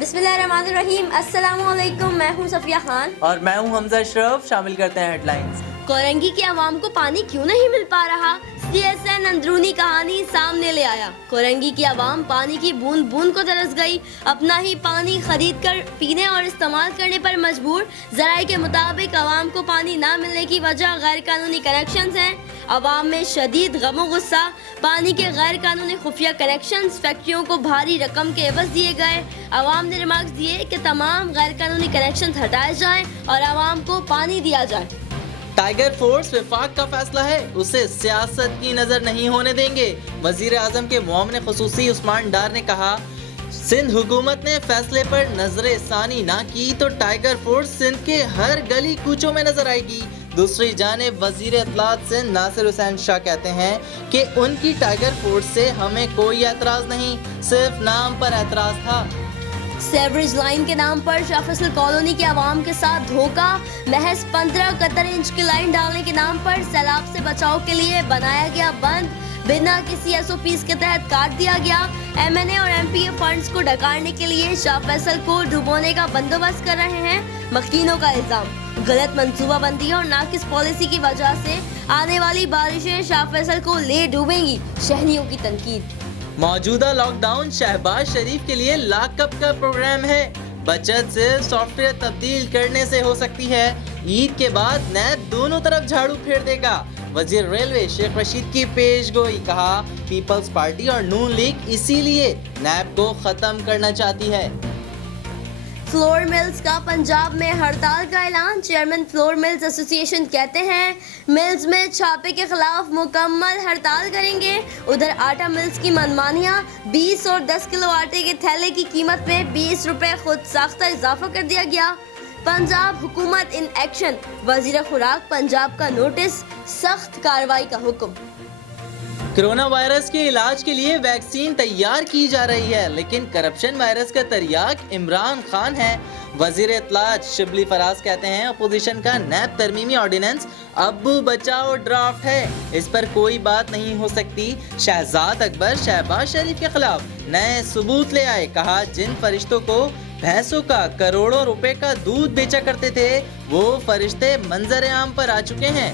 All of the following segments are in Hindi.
बिस्मिल्लाहिर्रहमानिर्रहीम। अस्सलामुअलैकुम। मैं हूं सफिया खान और मैं हूं हमजा अशरफ। शामिल करते हैं हेडलाइंस। कोरंगी की आवाम को पानी क्यों नहीं मिल पा रहा, CSN अंदरूनी कहानी सामने ले आया। कोरंगी की आवाम पानी की बूंद बूंद को तरस गई। अपना ही पानी खरीद कर पीने और इस्तेमाल करने पर मजबूर। जराये के मुताबिक आवाम को पानी ना मिलने की वजह गैर कानूनी कनेक्शन हैं। आवाम में शदीद गमो गुस्सा। पानी के गैर कानूनी खुफिया कनेक्शंस फैक्ट्रियों को भारी रकम के एवज दिए गए। आवाम ने रिमार्क्स दिए कि तमाम गैर कानूनी कनेक्शन हटाए जाएं और आवाम को पानी दिया जाए। टाइगर फोर्स विफाक का फैसला है, उसे सियासत की नजर नहीं होने देंगे। वजीर आजम के मुआविन खुसूसी उस्मान डार ने कहा, सिंध हुकूमत ने फैसले पर नजरे सानी ना की तो टाइगर फोर्स सिंध के हर गली कूचों में नजर आएगी। दूसरी जानिब वजीर इत्तलात सिंध नासिर हुसैन शाह कहते हैं कि उनकी टाइगर फोर्स से हमें कोई एतराज नहीं, सिर्फ नाम पर एतराज था। सेवरेज लाइन के नाम पर शाह फैसल कॉलोनी के आवाम के साथ धोखा। महज 15 इंच की लाइन डालने के नाम पर सैलाब से बचाव के लिए बनाया गया बंद बिना किसी SOPs के तहत काट दिया गया। MNA और MPA फंड्स को डकारने के लिए शाह फैसल को डुबोने का बंदोबस्त कर रहे हैं। मकीनों का इल्जाम, गलत मंसूबाबंदी और नाकिस पॉलिसी की वजह से आने वाली बारिशें शाह फैसल को ले डूबेंगी। शहरियों की तनकीद। मौजूदा लॉकडाउन शहबाज शरीफ के लिए लॉकअप का प्रोग्राम है। बचत सिर्फ सॉफ्टवेयर तब्दील करने से हो सकती है। ईद के बाद नैब दोनों तरफ झाड़ू फेर देगा। वजीर रेलवे शेख रशीद की पेशगोई, कहा पीपल्स पार्टी और नून लीग इसीलिए नैब को खत्म करना चाहती है। फ्लोर मिल्स का पंजाब में हड़ताल का ऐलान। चेयरमैन फ्लोर मिल्स एसोसिएशन कहते हैं मिल्स में छापे के खिलाफ मुकम्मल हड़ताल करेंगे। उधर आटा मिल्स की मनमानियां, 20 और 10 किलो आटे के थैले की कीमत में 20 रुपए खुद साख्ता इजाफा कर दिया गया। पंजाब हुकूमत इन एक्शन, वजीर खुराक पंजाब का नोटिस, सख्त कार्रवाई का हुक्म। कोरोना वायरस के इलाज के लिए वैक्सीन तैयार की जा रही है, लेकिन करप्शन वायरस का तरियाक इमरान खान है। वजीर इत्तलात शिबली फराज कहते हैं अपोजिशन का नैब तरमीमी ऑर्डिनेंस अब्बू बचाओ ड्राफ्ट है, इस पर कोई बात नहीं हो सकती। शहजाद अकबर शहबाज शरीफ के खिलाफ नए सबूत ले आए। कहा जिन फरिश्तों को भैंसों का करोड़ों रुपए का दूध बेचा करते थे वो फरिश्ते मंजर आम पर आ चुके हैं।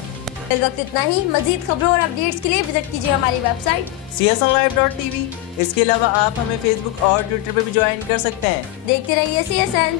इस वक्त इतना ही। मजीद खबरों और अपडेट्स के लिए विजिट कीजिए हमारी वेबसाइट csnlive.tv। इसके अलावा आप हमें फेसबुक और ट्विटर पे भी ज्वाइन कर सकते हैं। देखते रहिए CSN।